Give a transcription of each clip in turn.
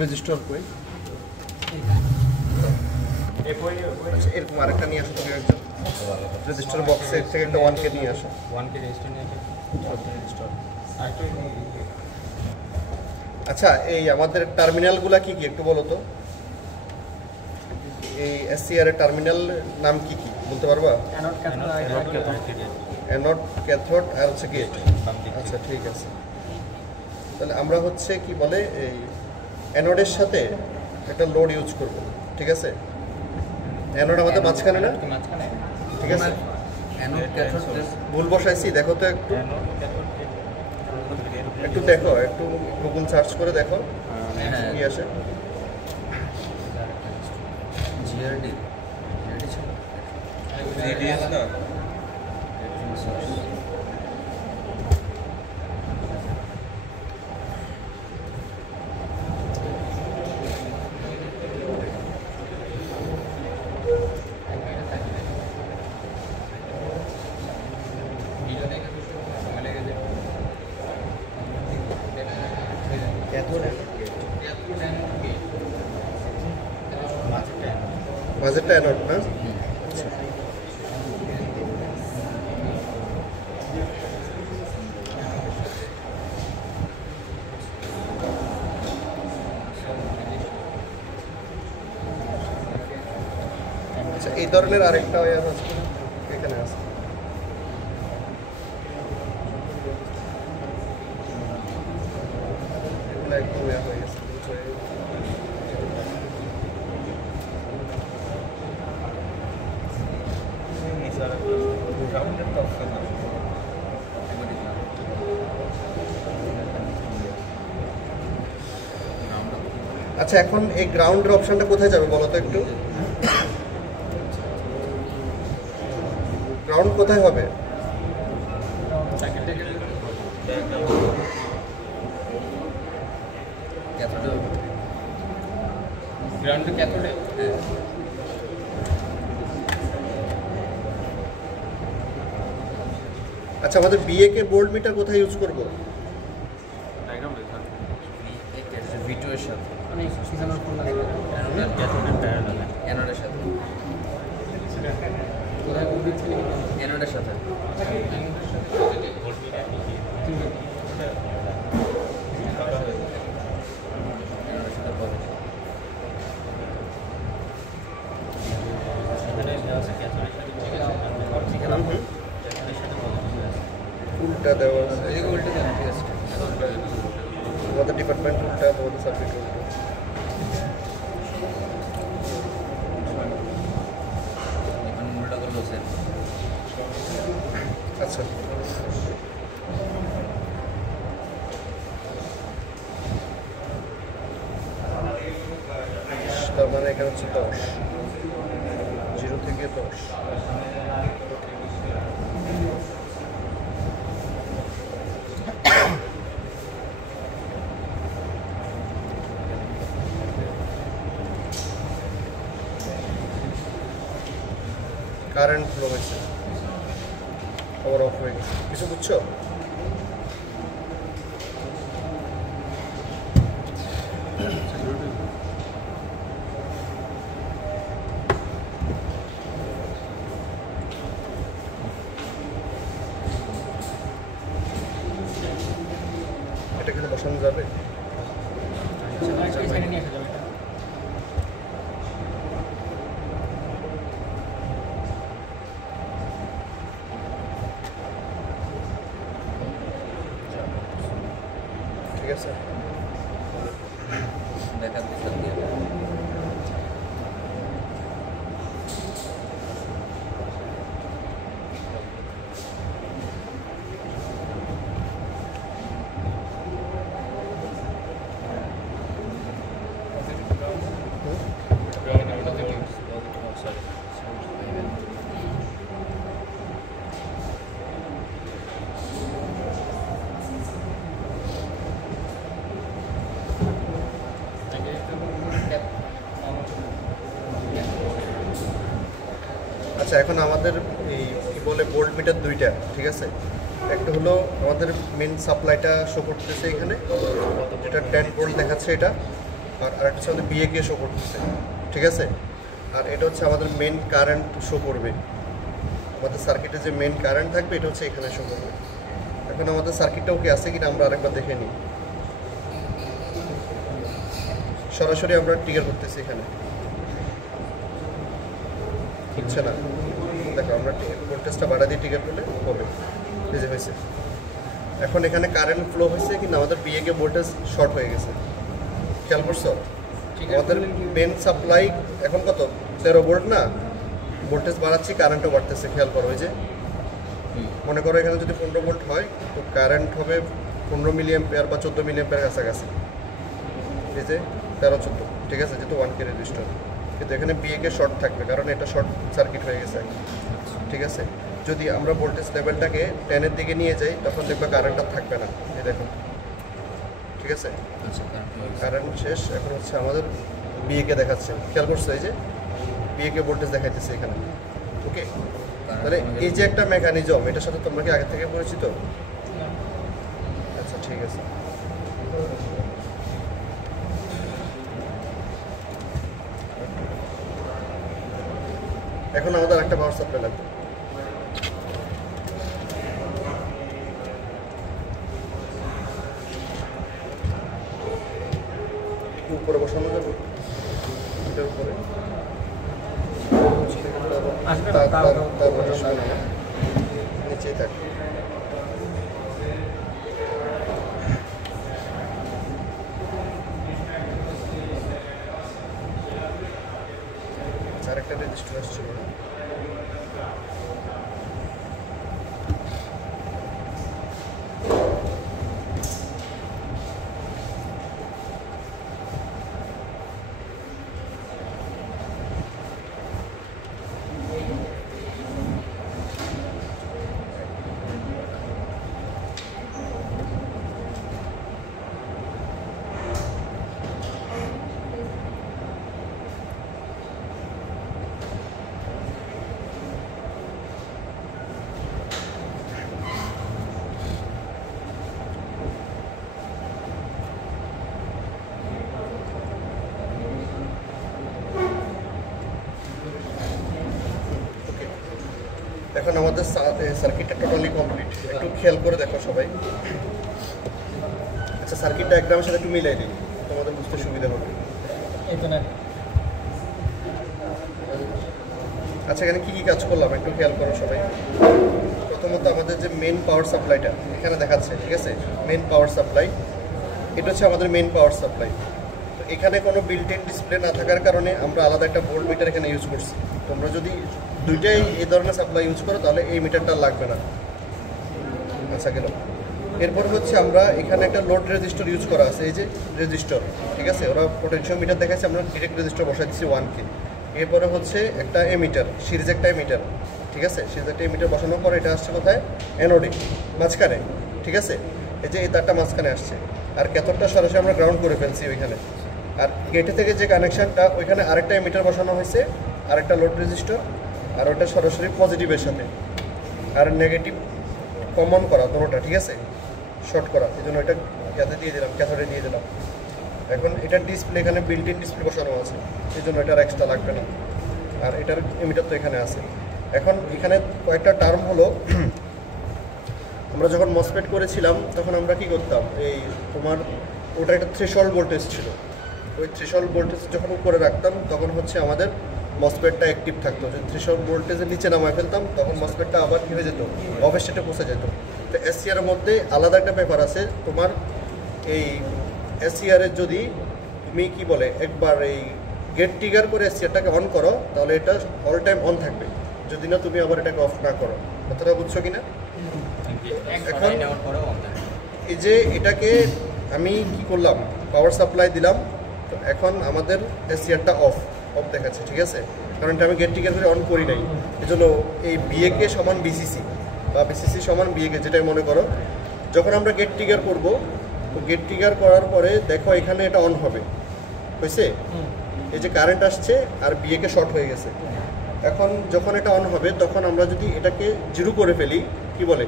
Register কই আচ্ছা এরকম আরেকটা নিয়ে আসো তুমি একজন রেজিস্টার বক্সের থেকে একটা 1K নিয়ে আসো 1K রেজিস্টার নিয়ে রেজিস্টার। আচ্ছা এই আমাদের টার্মিনালগুলা কি কি একটু বলো তো এই এসসিআর এর টার্মিনাল নাম কি কি বলতে পারবা অ্যানোড ক্যাথোড আর হচ্ছে গেট আচ্ছা ঠিক আছে তাহলে আমরা হচ্ছে কি বলে এই অ্যানোডের সাথে একটা লোড ইউজ করব ঠিক আছে অ্যানোড আমাদের মাঝখানে না ঠিক আছে অ্যানোড ক্যাথোড ভুল বসাইছি দেখো তো একটু একটু দেখো একটু গুগল সার্চ করে দেখো কি আসে জিআরডি জিডিএস না মাঝেরটা অ্যানোড না আচ্ছা এই ধরনের আরেকটা ওয়্যার আছে এখানে আছে এগুলো একদম ওয়্যার হয়ে গেছে আচ্ছা এখন এই গ্রাউন্ডের অপশনটা কোথায় যাবে বলো তো একটু গ্রাউন্ড কোথায় হবে গ্রাউন্ড টু ক্যাথোডে আচ্ছা আমাদের বিএ কে বোল্ড মিটার কোথায় ইউজ করব ডায়াগ্রাম লেখা V2 এর সাথে মানে সিজনাল ফোন লাগে অ্যানোড ক্যাথোডের প্যারালাল অ্যানোডের সাথে কোথায় বলবি অ্যানোডের সাথে উল্টা দেওয়া আছে এদিকে উল্টে দেন ঠিক আছে আমাদের ডিপার্টমেন্ট উল্টা আমাদের সাবজেক্ট উল্টা এখন উল্টা করলো স্যার আচ্ছা তার মানে এখানে হচ্ছে 10 0 থেকে 10 কারেন্ট ফ্লো হয়েছে পাওয়ার অফ হয়ে গেছে কিছু বুঝছো এটা কিন্তু বসানো যাবে সাইডে নিয়ে আসা যাবে এটা ঠিক আছে দেখা দিতে দিয়ে আচ্ছা এখন আমাদের এই কি বলে ভোল্ট মিটার দুইটা ঠিক আছে একটা হলো আমাদের মেন সাপ্লাইটা শো করতেছে এখানে, যেটা 10 ভোল্ট দেখাচ্ছে এটা, আর আরেকটা হচ্ছে আমাদের বিএকে শো করতেছে, ঠিক আছে। আর এটা হচ্ছে আমাদের মেন কারেন্ট শো করবে, আমাদের সার্কিটে যে মেন কারেন্ট থাকবে এটা হচ্ছে এখানে শো করবে। এখন আমাদের সার্কিটটা ওকে আছে কিনা আমরা আরেকবার দেখে নিই। সরাসরি আমরা ট্রিগার করতেছি এখানে, হচ্ছে না। দেখো আমরা ভোল্টেজটা বাড়া দিয়ে ট্রিগার করলে হবে, এই যে হয়েছে। এখন এখানে কারেন্ট ফ্লো হয়েছে কিন্তু আমাদের বিএকে ভোল্টেজ শর্ট হয়ে গেছে, খেয়াল করছো? আমাদের মেন সাপ্লাই এখন কত 13 ভোল্ট না, ভোল্টেজ বাড়াচ্ছি কারেন্টও বাড়তেছে, খেয়াল করো। ওই যে মনে করো এখানে যদি 15 ভোল্ট হয় তো কারেন্ট হবে 15 মিলি অ্যাম্পিয়ার বা 14 মিলি অ্যাম্পিয়ার কাছাকাছি, এই যে 13-14, ঠিক আছে, যেহেতু 1K রেজিস্টার। কিন্তু এখানে বিএকে শর্ট থাকবে কারণ এটা শর্ট সার্কিট হয়ে গেছে, ঠিক আছে। যদি আমরা ভোল্টেজ লেভেলটাকে 10-এর দিকে নিয়ে যাই তখন দেখবে কারেন্টটা থাকবে না, এই দেখো, ঠিক আছে। কারেন্ট শেষ, এখন হচ্ছে আমাদের বিএকে দেখাচ্ছে, খেয়াল করছো? এই যে বিএকে ভোল্টেজ দেখাইতেছে এখানে, ওকে। তাহলে এই যে একটা মেকানিজম, এটার সাথে তোমরা কি আগে থেকে পরিচিত? আচ্ছা, ঠিক আছে। এখন আমাদের একটা পাওয়ার সাপ্লাই লাগবে, উপরে বসানো যাবে, এটার উপরে নিচেই থাকবে। আরেকটা রেজিস্টার আসছিল না, এখন আমাদের সার্কিটটা টোটালি কমপ্লিট। একটু খেয়াল করে দেখো সবাই। আচ্ছা, সার্কিট ডায়াগ্রামের সাথে একটু মিলাই দিই, তোমাদের বুঝতে সুবিধা হবে। আচ্ছা, এখানে কী কী কাজ করলাম একটু খেয়াল করো সবাই। প্রথমত আমাদের যে মেন পাওয়ার সাপ্লাইটা এখানে দেখাচ্ছে, ঠিক আছে, মেন পাওয়ার সাপ্লাই, এটা হচ্ছে আমাদের মেন পাওয়ার সাপ্লাই। তো এখানে কোনো বিল্ট ইন ডিসপ্লে না থাকার কারণে আমরা আলাদা একটা ভোল্ট মিটার এখানে ইউজ করছি। তোমরা যদি দুইটাই এই ধরনের সাপ্লাই ইউজ করো তাহলে এই মিটারটা লাগবে না। আচ্ছা, গেল। এরপর হচ্ছে আমরা এখানে একটা লোড রেজিস্টার ইউজ করা আছে, এই যে রেজিস্টার, ঠিক আছে, ওরা পোটেনশিয়াল মিটার দেখাচ্ছে, আমরা ডিরেক্ট রেজিস্টার বসাই দিচ্ছি 1K। এরপরে হচ্ছে একটা এমিটার, সিরিজ একটা এমিটার, ঠিক আছে, সিরিজ একটা এমিটার বসানোর পর এটা আসছে কোথায়? অ্যানোডে মাঝখানে, ঠিক আছে, এই যে এই তারটা মাঝখানে আসছে। আর ক্যাথোডটা সরাসরি আমরা গ্রাউন্ড করে ফেলছি ওইখানে। আর গেটে থেকে যে কানেকশানটা ওইখানে আরেকটা এমিটার বসানো হয়েছে, আরেকটা লোড রেজিস্টার, আর ওটা সরাসরি পজিটিভের সাথে, আর নেগেটিভ কমন করা দুটোটা, ঠিক আছে, শর্ট করা, এই জন্য এটা ইয়াতে দিয়ে দিলাম, ক্যাথোডে দিয়ে দিলাম। এখন এটার ডিসপ্লে এখানে বিল্ট ইন ডিসপ্লে বসানো আছে, এই জন্য এটার এক্সট্রা লাগবে না। আর এটার এমিটার তো এখানে আছে। এখন এখানে কয়েকটা টার্ম হলো, আমরা যখন মসফেট করেছিলাম তখন আমরা কি করতাম, এই তোমার ওটা একটা থ্রেশহোল্ড ভোল্টেজ ছিল, ওই থ্রেশহোল্ড ভোল্টেজ যখন উপরে রাখতাম তখন হচ্ছে আমাদের মসফেটটা অ্যাক্টিভ থাকতো। যদি থ্রেশহোল্ড ভোল্টেজের নিচে নামায় ফেলতাম তখন মসফেটটা আবার কী হয়ে যেত, অফের সেটে পৌঁছে যেত। তো এসসিআরের মধ্যে আলাদা একটা ব্যাপার আছে, তোমার এই এসসিআরের যদি তুমি কি বলে একবার এই গেট ট্রিগার করে এসসিআরটাকে অন করো তাহলে এটা অল টাইম অন থাকবে, যদি না তুমি আবার এটাকে অফ না করো। কথাটা বুঝছো কিনা? এখন এই যে এটাকে আমি কি করলাম, পাওয়ার সাপ্লাই দিলাম, তো এখন আমাদের এসসিআরটা অফ দেখাচ্ছে, ঠিক আছে, কারণ এটা আমি গেট ট্রিগার করে অন করি নাই। এই জন্য এই বিএকে সমান বিসিসি বা বিসিসি সমান বিএকে, যেটাই মনে করো, যখন আমরা গেট ট্রিগার করব, তো গেট ট্রিগার করার পরে দেখো এখানে এটা অন হবে, হয়েছে, এই যে কারেন্ট আসছে আর বিএকে শর্ট হয়ে গেছে। এখন যখন এটা অন হবে তখন আমরা যদি এটাকে জিরো করে ফেলি, কি বলে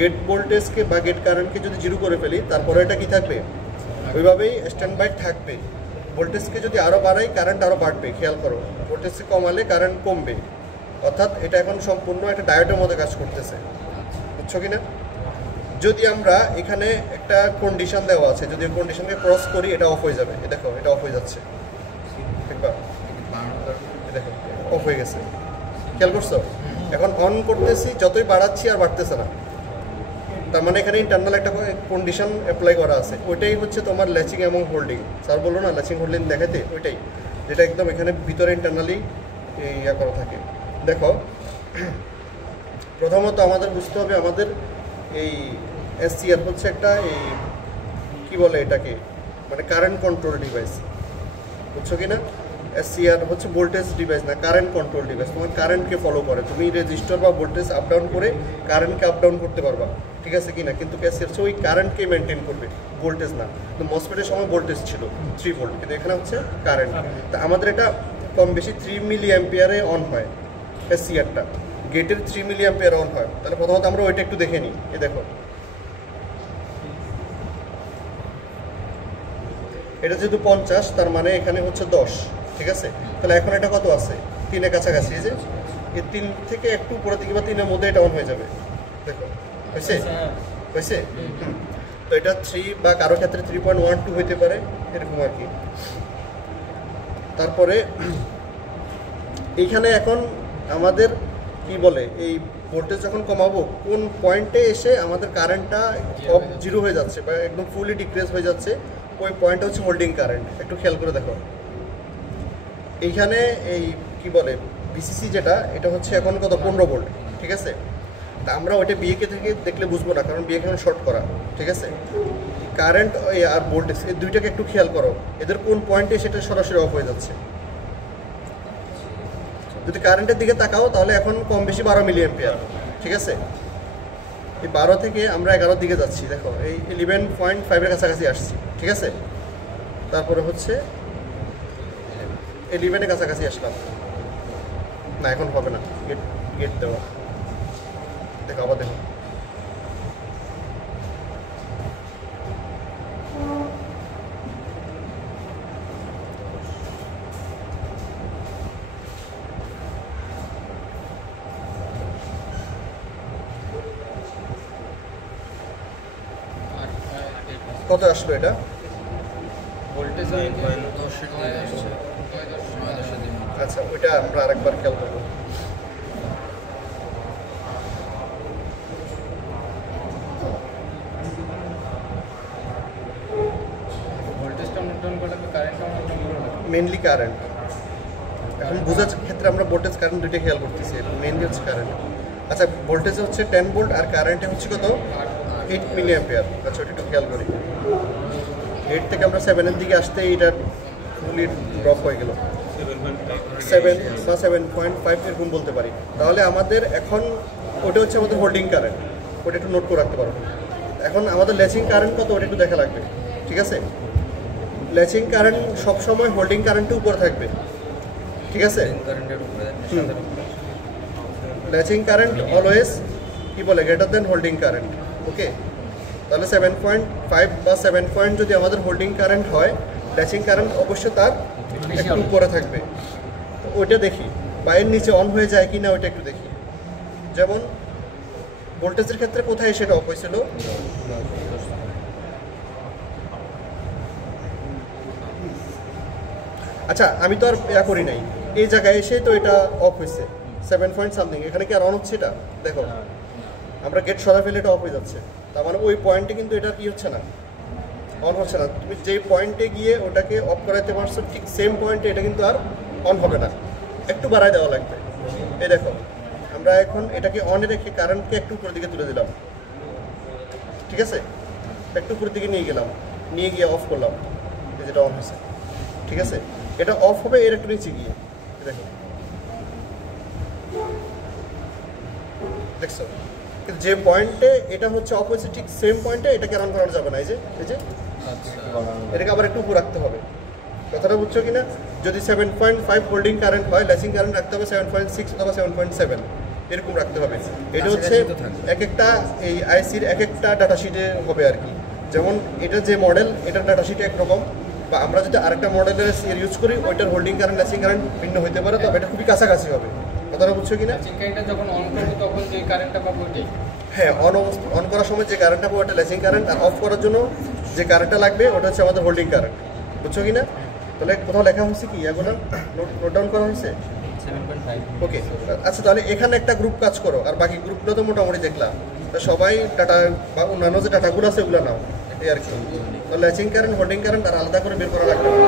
গেট ভোল্টেজকে বা গেট কারেন্টকে যদি জিরো করে ফেলি তারপরে এটা কি থাকবে, ওইভাবেই স্ট্যান্ড বাই থাকবে। ভোল্টেজকে যদি আরও বাড়াই কারেন্ট আরও বাড়বে, খেয়াল করো, ভোল্টেজকে কমালে কারেন্ট কমবে, অর্থাৎ এটা এখন সম্পূর্ণ একটা ডায়োডের মধ্যে কাজ করতেছে, বুঝছো কি না? যদি আমরা এখানে একটা কন্ডিশন দেওয়া আছে, যদি কন্ডিশনকে ক্রস করি এটা অফ হয়ে যাবে, দেখো এটা অফ হয়ে যাচ্ছে, দেখবা দেখো অফ হয়ে গেছে, খেয়াল করছো? এখন অন করতেছি, যতই বাড়াচ্ছি আর বাড়তেছে না, তার মানে এখানে ইন্টারনাল একটা কন্ডিশন অ্যাপ্লাই করা আছে, ওইটাই হচ্ছে তোমার ল্যাচিং এবং হোল্ডিং। স্যার বললো না ল্যাচিং হোল্ডিং দেখাতে, ওইটাই যেটা একদম এখানে ভিতরে ইন্টারনালি ইয়া করা থাকে। দেখো প্রথমত আমাদের বুঝতে হবে আমাদের এই এসসিআর হচ্ছে একটা এই কি বলে এটাকে, মানে কারেন্ট কন্ট্রোল ডিভাইস, বুঝছো কি না? এসসিআর হচ্ছে ভোল্টেজ ডিভাইস না, কারেন্ট কন্ট্রোল ডিভাইস। তোমার কারেন্টকে ফলো করে, তুমি রেজিস্টার বা ভোল্টেজ আপ ডাউন করে কারেন্টকে আপ ডাউন করতে পারবা, ঠিক আছে কি না? কিন্তু এসসিআর হচ্ছে ওই কারেন্টকে মেনটেন করবে, ভোল্টেজ না। তো মসফেটের সময় ভোল্টেজ ছিল 3 ভোল্ট, কিন্তু এখানে হচ্ছে কারেন্ট। তা আমাদের এটা কম বেশি 3 মিলি অ্যাম্পিয়ারে অন হয় এসসিআরটা, গেটের 3 মিলি অ্যাম্পিয়ার অন হয়। তাহলে প্রথমত আমরা ওইটা একটু দেখে নিই। এই দেখো এটা যেহেতু 50, তার মানে এখানে হচ্ছে 10, ঠিক আছে? তাহলে এখন এটা কত আছে? 3-এর কাছাকাছি, এই যে এই 3 থেকে একটু উপরের দিকে বা 3-এর মধ্যে এটা অন হয়ে যাবে, দেখো হয়েছে হয়েছে। তো এটা 3 বা কারো ক্ষেত্রে 3.12 হইতে পারে, এরকম আর কি। তারপরে এইখানে এখন আমাদের কি বলে, এই ভোল্টেজ যখন কমাবো কোন পয়েন্টে এসে আমাদের কারেন্টটা অফ জিরো হয়ে যাচ্ছে বা একদম ফুলি ডিক্রিজ হয়ে যাচ্ছে, ওই পয়েন্টটা হচ্ছে হোল্ডিং কারেন্ট। একটু খেয়াল করে দেখো এইখানে এই কি বলে বিসিসি যেটা, এটা হচ্ছে এখন কত 15 ভোল্ট, ঠিক আছে? তা আমরা ওইটা বিএকে থেকে দেখলে বুঝবো না, কারণ বিএকে এখন শর্ট করা, ঠিক আছে? কারেন্ট আর ভোল্টেজ এই দুইটাকে একটু খেয়াল করো, এদের কোন পয়েন্টে সেটা সরাসরি অফ হয়ে যাচ্ছে। যদি কারেন্টের দিকে তাকাও তাহলে এখন কম বেশি 12 মিলি অ্যাম্পিয়ার, ঠিক আছে? এই 12 থেকে আমরা 11-এর দিকে যাচ্ছি, দেখো এই 11.5-এর কাছাকাছি আসছি, ঠিক আছে? তারপরে হচ্ছে 11-এর কাছাকাছি আসলাম না, এখন হবে না, গেট দেওয়া, দেখো আবার দেখো কত আসলো এটা? ভোল্টেজ আচ্ছা ওইটা আমরা আরেকবার খেয়াল করবো। ভোল্টেজটা নিয়ন্ত্রণ করলে কারেন্টটা নিয়ন্ত্রণ করলে মেনলি কারেন্ট, এখন বোঝার ক্ষেত্রে আমরা ভোল্টেজ কারেন্ট দুইটা খেয়াল করতেছি, মেনলি হচ্ছে কারেন্ট। আচ্ছা ভোল্টেজ হচ্ছে 10 ভোল্ট আর কারেন্টে হচ্ছে কত 8 মিলি অ্যাম্পিয়ার। আচ্ছা ওটা একটু খেয়াল করি, 8 থেকে আমরা 7-এর দিকে আসতে এটা ফুলি ড্রপ হয়ে গেল, 7 বা 7.5 এরকম বলতে পারি। তাহলে আমাদের এখন ওটা হচ্ছে আমাদের হোল্ডিং কারেন্ট, ওটা একটু নোট করে রাখতে পারো। এখন আমাদের ল্যাচিং কারেন্ট কত ওটা একটু দেখা লাগবে, ঠিক আছে? ল্যাচিং কারেন্ট সবসময় হোল্ডিং কারেন্টের উপর থাকবে, ঠিক আছে? কারেন্টের উপরে ল্যাচিং কারেন্ট অলওয়েজ কি বলে গ্রেটার দেন হোল্ডিং কারেন্ট, ওকে? তাহলে 7.5 বা 7 পয়েন্ট যদি আমাদের হোল্ডিং কারেন্ট হয়, ল্যাচিং কারেন্ট অবশ্যই তার একটু উপরে থাকবে। তো ওইটা দেখি বাইরের নিচে অন হয়ে যায় কি না, ওইটা একটু দেখি। যেমন ভোল্টেজের ক্ষেত্রে কোথায় সেটা অফ হয়েছিল, আচ্ছা আমি তো আর ইয়া করি নাই, এই জায়গায় এসে তো এটা অফ হয়েছে 7 পয়েন্ট সামথিং, এখানে কি আর অন হচ্ছে? এটা দেখো আমরা গেট সরা ফেলে এটা অফ হয়ে যাচ্ছে, তার মানে ওই পয়েন্টে কিন্তু এটা কি হচ্ছে না, অন হচ্ছে না। তুমি যেই পয়েন্টে গিয়ে ওটাকে অফ করাইতে পারছো ঠিক সেম পয়েন্টে এটা কিন্তু আর অন হবে না, একটু বাড়ায় দেওয়া লাগবে। এই দেখো আমরা এখন এটাকে অনে রেখে কারেন্টকে একটু উপরের দিকে তুলে দিলাম, ঠিক আছে? একটু উপরের দিকে নিয়ে গেলাম, নিয়ে গিয়ে অফ করলাম, যেটা অন হয়েছে, ঠিক আছে? এটা অফ হবে এর একটু নিচে গিয়ে, দেখো দেখছো? কিন্তু যে পয়েন্টে এটা হচ্ছে অফ হয়েছে ঠিক সেম পয়েন্টে এটাকে অন করানো যাবে না, এই যে এটাকে আবার একটু উপর রাখতে হবে। কথাটা বুঝছো কিনা? যদি 7.5 হোল্ডিং কারেন্ট হয়, ল্যাচিং কারেন্ট রাখতে হবে 7.6 অথবা 7.7, এরকম রাখতে হবে। এটা হচ্ছে এক একটা এই আইসির এক একটা ডাটা শিটে হবে আর কি। যেমন এটা যে মডেল, এটার ডাটা শিটে একরকম, বা আমরা যদি আরেকটা মডেলের সিআর ইউজ করি ওইটার হোল্ডিং কারেন্ট ল্যাচিং কারেন্ট ভিন্ন হতে পারে, তবে এটা খুবই কাছাকাছি হবে। কথাটা বুঝছো কিনা? চিকেনটা যখন অন করবো তখন যে কারেন্টটা পাবো ওইটাই। হ্যাঁ, অন করার সময় যে কারেন্টটা পাবো ওটা ল্যাচিং কারেন্ট, আর অফ করার জন্য যে কারেন্টটা লাগবে ওটা হচ্ছে আমাদের হোল্ডিং কারেন্ট। বুঝছো কিনা? তাহলে কোথাও লেখা হয়েছে কি এগুলো নোট ডাউন করা হয়েছে? 7.5 ওকে, আচ্ছা তাহলে এখানে একটা গ্রুপ কাজ করো, আর বাকি গ্রুপগুলো তো মোটামুটি দেখলাম। তা সবাই ডাটা বা অন্যান্য যে ডাটাগুলো আছে ওগুলো নাও, এই আর কি। তো ল্যাচিং কারেন্ট, হোল্ডিং কারেন্ট আর আলাদা করে বের করা লাগবে না।